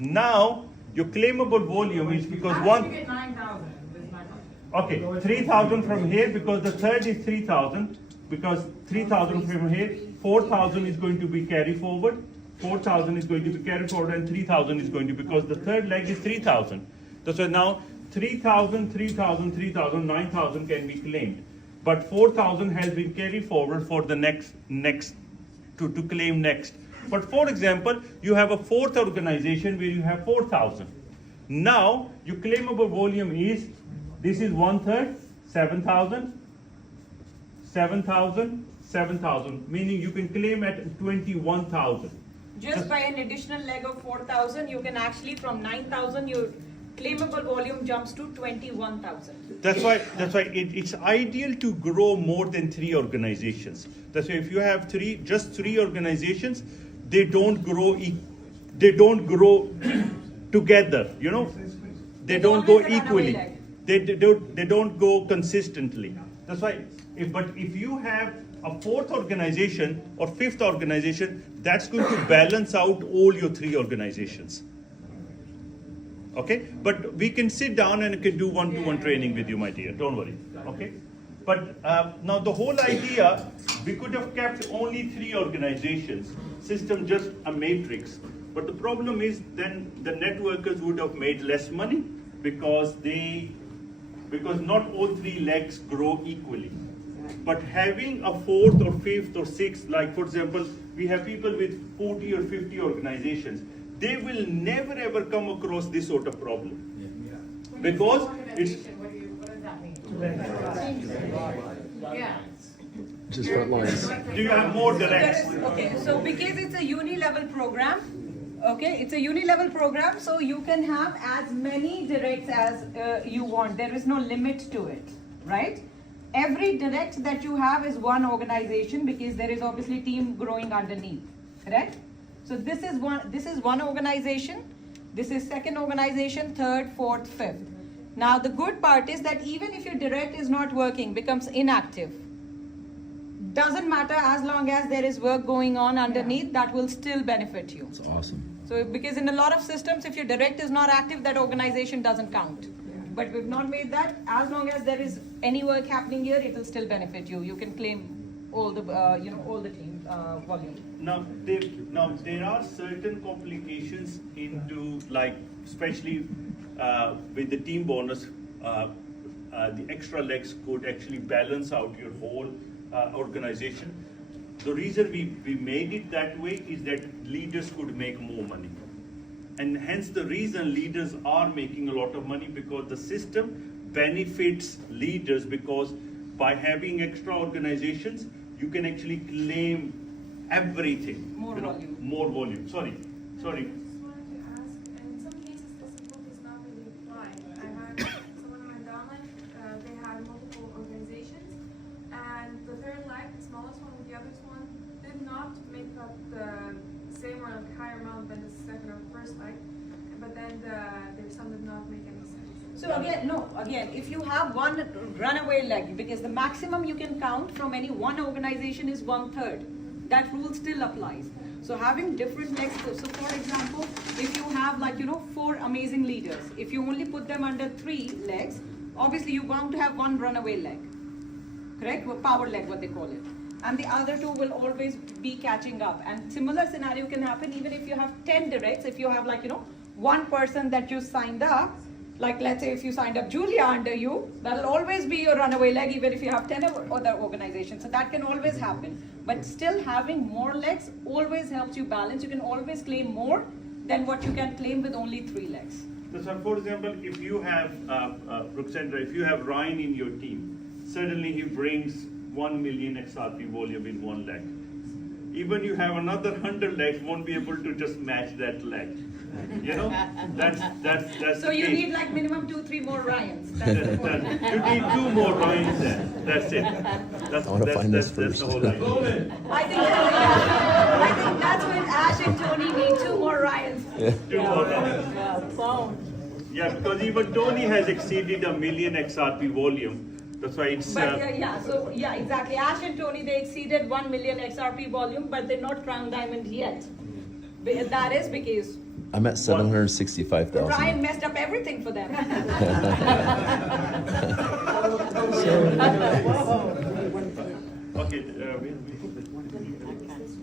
Now your claimable volume is because How one. did you get 9,000? Is my question. Okay, 3,000 from here because the third is 3,000. Because 3,000 from here, 4,000 is going to be carry forward. 4,000 is going to be carried forward, and 3,000 is going to, because the third leg is 3,000. So now 3,000, 3,000, 3,000, 9,000 can be claimed. But 4,000 has been carried forward for the next to claim next. But for example, you have a fourth organization where you have 4,000. Now your claimable volume is, this is 1/3, 7,000, 7,000, 7,000, meaning you can claim at 21,000. Just by an additional leg of 4,000, you can actually from 9,000, your claimable volume jumps to 21,000. That's why it's ideal to grow more than 3 organizations. That's why if you have just three organizations, they don't grow together. You know, they don't go equally. They don't go consistently. That's why. If you have a fourth organization or fifth organization, that's going to balance out all your 3 organizations. Okay, but we can sit down and can do one-to-one training with you, my dear. Don't worry. Okay, but now the whole idea, we could have kept only 3 organizations, system just a matrix. But the problem is then the networkers would have made less money because not all 3 legs grow equally. But having a fourth or fifth or sixth, like for example, we have people with 40 or 50 organizations, they will never ever come across this sort of problem. Because it's. What does that mean? Yeah. Just front lines. Do you have more directs? Okay, so because it's a uni-level program, okay, it's a uni-level program, so you can have as many directs as you want. There is no limit to it, right? Every direct that you have is one organization because there is obviously team growing underneath, correct? So this is one organization, this is second organization, third, fourth, fifth. Now the good part is that even if your direct is not working, becomes inactive, doesn't matter as long as there is work going on underneath, that will still benefit you. That's awesome. So because in a lot of systems, if your direct is not active, that organization doesn't count. But we've not made that. As long as there is any work happening here, it will still benefit you. You can claim all the all the team volume. Now there are certain complications into, like especially with the team bonus, the extra legs could actually balance out your whole organization. The reason we made it that way is that leaders could make more money. And hence the reason leaders are making a lot of money, because the system benefits leaders, because by having extra organizations, you can actually claim everything. More volume. More volume. Sorry. I just wanted to ask, in some cases this book is not really applied. I had someone in my downline, they had multiple organizations, and the third leg, the smallest one with the others one, did not make up the same or higher amount than the second or first leg, but then there's some did not make any sense. So again, if you have one runaway leg, because the maximum you can count from any one organization is 1/3, that rule still applies. So having different legs, so for example, if you have 4 amazing leaders, if you only put them under 3 legs, obviously you're bound to have one runaway leg, correct? Power leg, what they call it. And the other 2 will always be catching up. And similar scenario can happen even if you have 10 directs. If you have one person that you signed up, like let's say if you signed up Julia under you, that'll always be your runaway leg even if you have 10 other organizations. So that can always happen. But still having more legs always helps you balance. You can always claim more than what you can claim with only 3 legs. So for example, if you have, Ruxandra, if you have Ryan in your team, suddenly he brings 1 million XRP volume in one leg. Even you have another 100 legs, won't be able to just match that leg. You know, that's. So you need minimum 2-3 more Ryans. You need 2 more Ryans then. That's it. That's the whole idea. I think that's when Ash and Tony need 2 more Ryans. Yeah. 2 more Ryans. Yeah, because even Tony has exceeded 1 million XRP volume. That's why it's. But exactly. Ash and Tony, they exceeded 1 million XRP volume, but they're not crown diamond yet. That is because I'm at 765,000. Ryan messed up everything for them. Okay,